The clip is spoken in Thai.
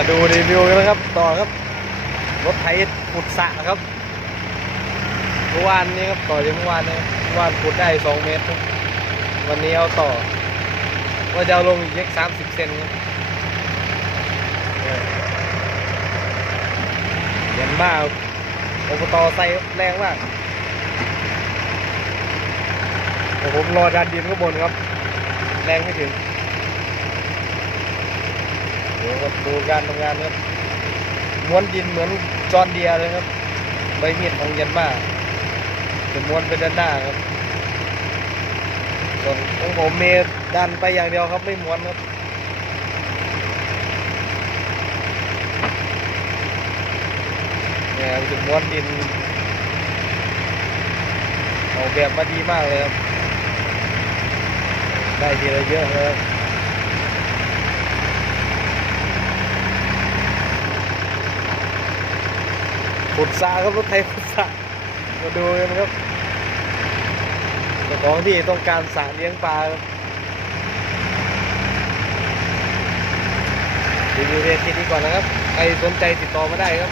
มาดูรีวิวกันนะครับ ต่อครับ รถไถขุดสระครับเมื่อวานนี้ครับต่อจากเมื่อวานนี้เมื่อวานขุดได้สองเมตร วันนี้เอาต่อว่าจะเอาลงอีกเยกสามสิบเซนเนี่ยเย็นมากอบตใส่แรงมากผมรอดันดินข้างบนครับ แรงไม่ถึง ดี๋ยวครับดูการทำงานครับม้วนดินเหมือนจอนเดียเลยครับ ใบมีดของเยันมาจะม้วนไปด้านหน้าครับส่วนของผมเมดันไปอย่างเดียวครับไม่ม้วนครับเนี่ยจะม้วนดินออกแบบมาดีมากเลยครับ ได้ทีละเยอะเลยครับ ขุดสระครับรถไถขุดสระมาดูกันครับเจ้าของที่ต้องการสระเลี้ยงปลาครับรีวิวเรียนที่นี้ก่อนนะครับ ใครสนใจติดต่อมาได้ครับ